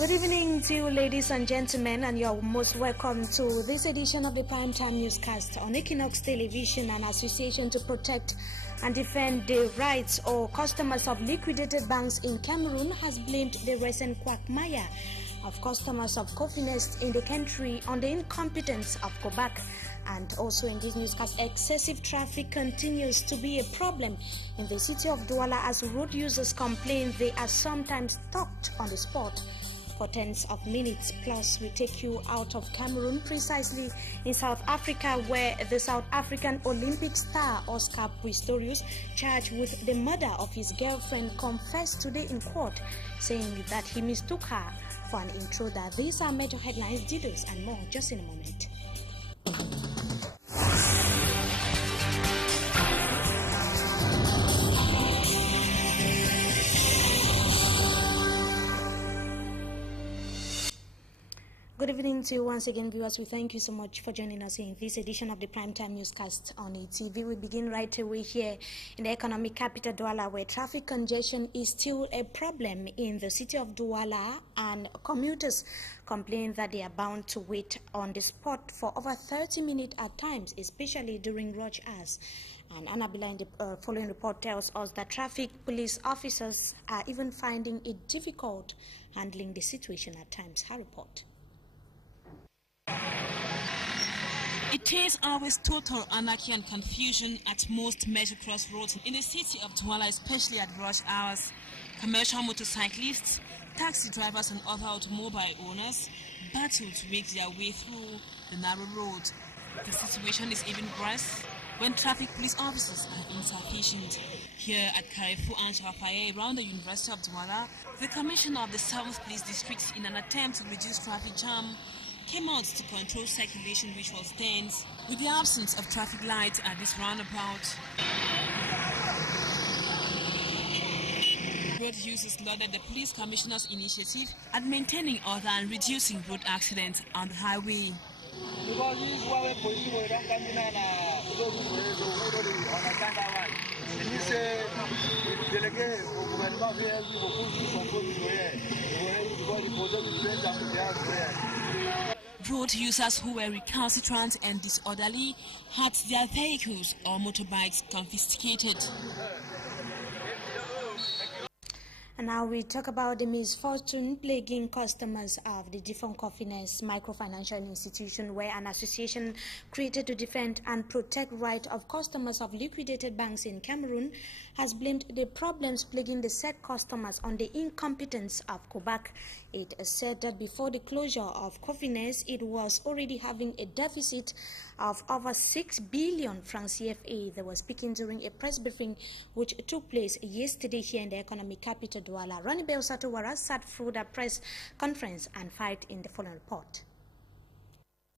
Good evening to you, ladies and gentlemen, and you're most welcome to this edition of the Primetime Newscast on Equinox Television. An association to protect and defend the rights of customers of liquidated banks in Cameroon has blamed the recent quagmire of customers of Cofinest in the country on the incompetence of COBAC. And also in this newscast, excessive traffic continues to be a problem in the city of Douala as road users complain they are sometimes stopped on the spot for tens of minutes. Plus, we take you out of Cameroon, precisely in South Africa, where the South African Olympic star Oscar Pistorius, charged with the murder of his girlfriend, confessed today in court, saying that he mistook her for an intruder. These are major headlines, details and more just in a moment. Good evening to you once again, viewers. We thank you so much for joining us in this edition of the Primetime Newscast on ETV. We begin right away here in the economic capital, Douala, where traffic congestion is still a problem in the city of Douala, and commuters complain that they are bound to wait on the spot for over 30 minutes at times, especially during rush hours. And Annabella in the following report tells us that traffic police officers are even finding it difficult handling the situation at times. Her report. It is always total anarchy and confusion at most major crossroads in the city of Douala, especially at rush hours. Commercial motorcyclists, taxi drivers and other automobile owners battle to make their way through the narrow road. The situation is even worse when traffic police officers are insufficient. Here at Carrefour and Chafaye, around the University of Douala, the commissioner of the 7th Police District, in an attempt to reduce traffic jam, came out to control circulation, which was tense with the absence of traffic lights at this roundabout. Road users lauded the police commissioner's initiative at maintaining order and reducing road accidents on the highway. Road users who were recalcitrant and disorderly had their vehicles or motorbikes confiscated. And now we talk about the misfortune plaguing customers of the defunct Cofinest Microfinancial Institution, where an association created to defend and protect rights of customers of liquidated banks in Cameroon has blamed the problems plaguing the said customers on the incompetence of COBAC. It is said that before the closure of Cofinest, it was already having a deficit of over 6 billion francs CFA. They were speaking during a press briefing which took place yesterday here in the economic capital, Douala. Ronnie Bell Satowara sat through the press conference and filed in the following report.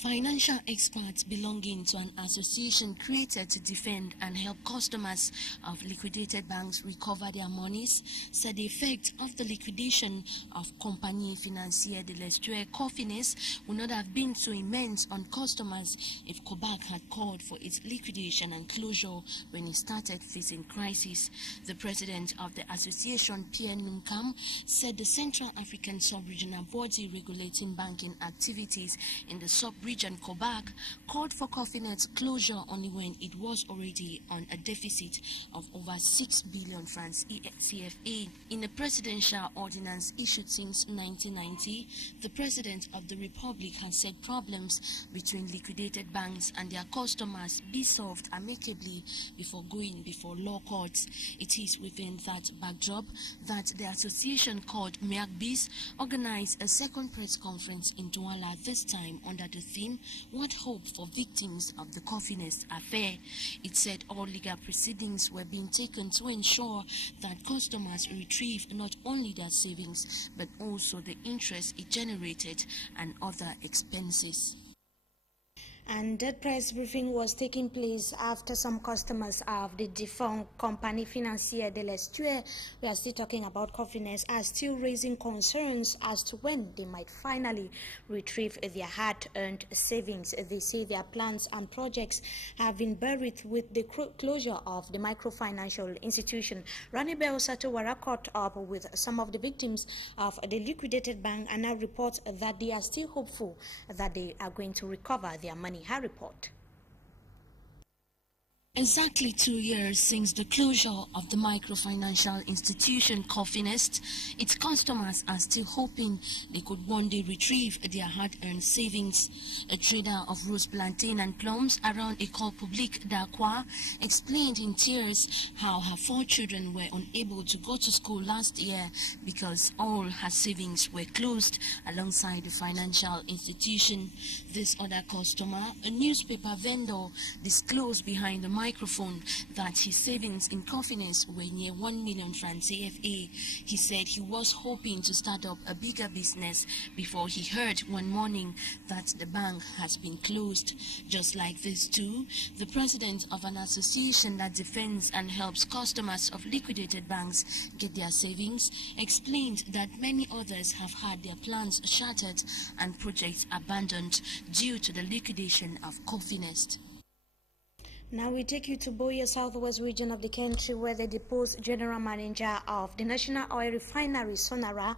Financial experts belonging to an association created to defend and help customers of liquidated banks recover their monies said the effect of the liquidation of Compagnie Financière de l'Estuaire Cofinest would not have been so immense on customers if COBAC had called for its liquidation and closure when it started facing crisis. The president of the association, Pierre Nunkam, said the Central African Sub-Regional Body regulating banking activities in the sub-region COBAC called for Cofinest's closure only when it was already on a deficit of over 6 billion francs CFA. In a presidential ordinance issued since 1990, the President of the Republic has said problems between liquidated banks and their customers be solved amicably before going before law courts. It is within that backdrop that the association called MEACBIS organized a second press conference in Douala, this time under the theme "What Hope for Victims of the Cofinest Affair." It said all legal proceedings were being taken to ensure that customers retrieve not only their savings but also the interest it generated and other expenses. And that press briefing was taking place after some customers of the defunct company Financier de l'Estuaire, we are still talking about Cofinesse, are still raising concerns as to when they might finally retrieve their hard-earned savings. They say their plans and projects have been buried with the closure of the microfinancial institution. Rani Beosatowara caught up with some of the victims of the liquidated bank and now reports that they are still hopeful that they are going to recover their money. Her report. Exactly 2 years since the closure of the microfinancial institution Cofinesse, its customers are still hoping they could one day retrieve their hard-earned savings. A trader of rose plantain and plums around École Publique d'Aqua explained in tears how her 4 children were unable to go to school last year because all her savings were closed alongside the financial institution. This other customer, a newspaper vendor, disclosed behind the microphone that his savings in Cofinesse were near 1 million francs CFA. He said he was hoping to start up a bigger business before he heard one morning that the bank has been closed. Just like this too, the president of an association that defends and helps customers of liquidated banks get their savings explained that many others have had their plans shattered and projects abandoned due to the liquidation of Cofinesse. Now we take you to Buea, southwest region of the country, where the deposed general manager of the National Oil Refinery, Sonara,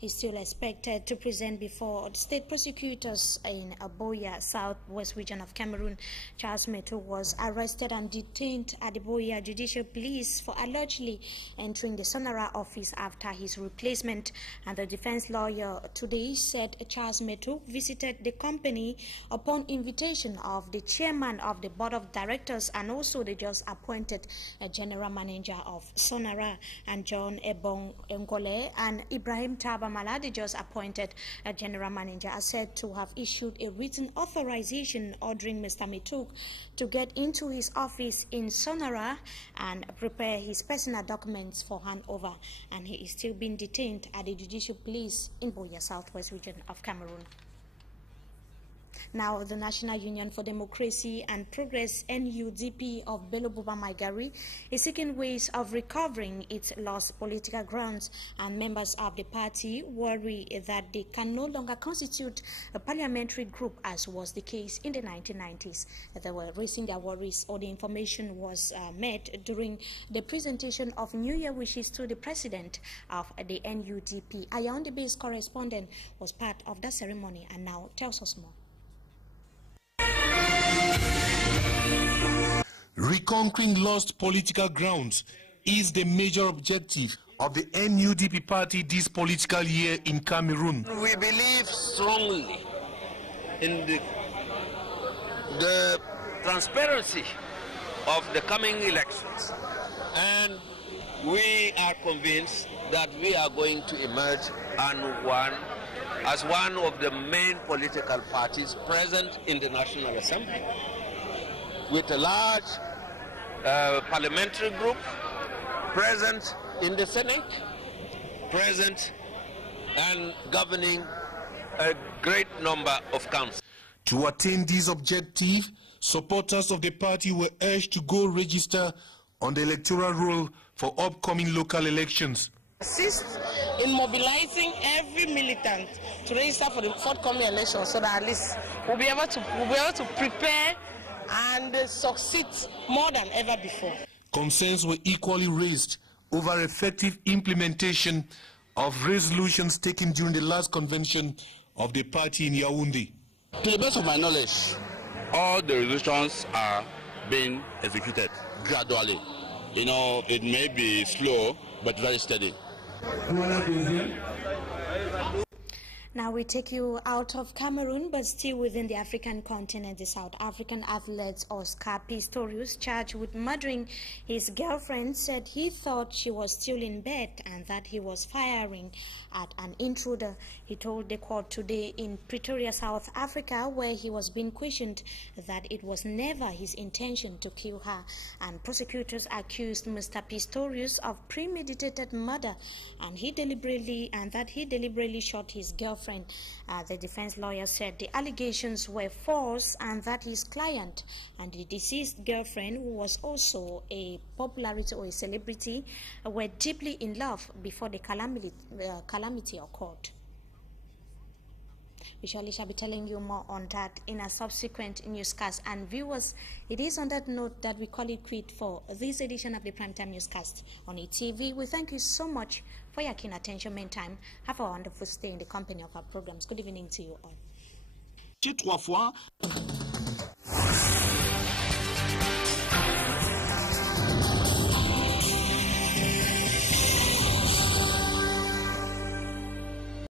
is still expected to present before state prosecutors in Buea, southwest region of Cameroon. Charles Meto was arrested and detained at the Buea Judicial Police for allegedly entering the Sonara office after his replacement. And the defense lawyer today said Charles Meto visited the company upon invitation of the chairman of the board of directors and also the just appointed general manager of Sonara, and John Ebong Ngole and Ibrahim Taba Maladi, just appointed a general manager, are said to have issued a written authorization ordering Mr. Mituk to get into his office in Sonara and prepare his personal documents for handover. And he is still being detained at the Judicial Police in Buea, southwest region of Cameroon. Now, the National Union for Democracy and Progress, NUDP, of Bello Buba Maigari is seeking ways of recovering its lost political grounds, and members of the party worry that they can no longer constitute a parliamentary group as was the case in the 1990s. They were raising their worries, or the information was made during the presentation of New Year wishes to the president of the NUDP. Ayoun, the base correspondent, was part of that ceremony and now tells us more. Reconquering lost political grounds is the major objective of the NUDP party this political year in Cameroon. We believe strongly in the transparency of the coming elections, and we are convinced that we are going to emerge as one of the main political parties present in the National Assembly, with a large parliamentary group present in the Senate, present and governing a great number of councils. To attain this objective, supporters of the party were urged to go register on the electoral roll for upcoming local elections. Assist in mobilizing every militant to register for the forthcoming elections, so that at least we'll be able to prepare and succeed more than ever before. Concerns were equally raised over effective implementation of resolutions taken during the last convention of the party in Yaoundé. To the best of my knowledge, all the resolutions are being executed gradually. You know, it may be slow, but very steady. Now we take you out of Cameroon, but still within the African continent. The South African athlete Oscar Pistorius, charged with murdering his girlfriend, said he thought she was still in bed and that he was firing at an intruder. He told the court today in Pretoria, South Africa, where he was being questioned, that it was never his intention to kill her. And prosecutors accused Mr. Pistorius of premeditated murder, and that he deliberately shot his girlfriend girlfriend. The defense lawyer said the allegations were false and that his client and the deceased girlfriend, who was also a popularity or a celebrity, were deeply in love before the calamity occurred. We surely shall be telling you more on that in a subsequent newscast. And viewers, it is on that note that we call it quit for this edition of the Primetime Newscast on ETV. We thank you so much for your keen attention. Meantime, have a wonderful stay in the company of our programs. Good evening to you all.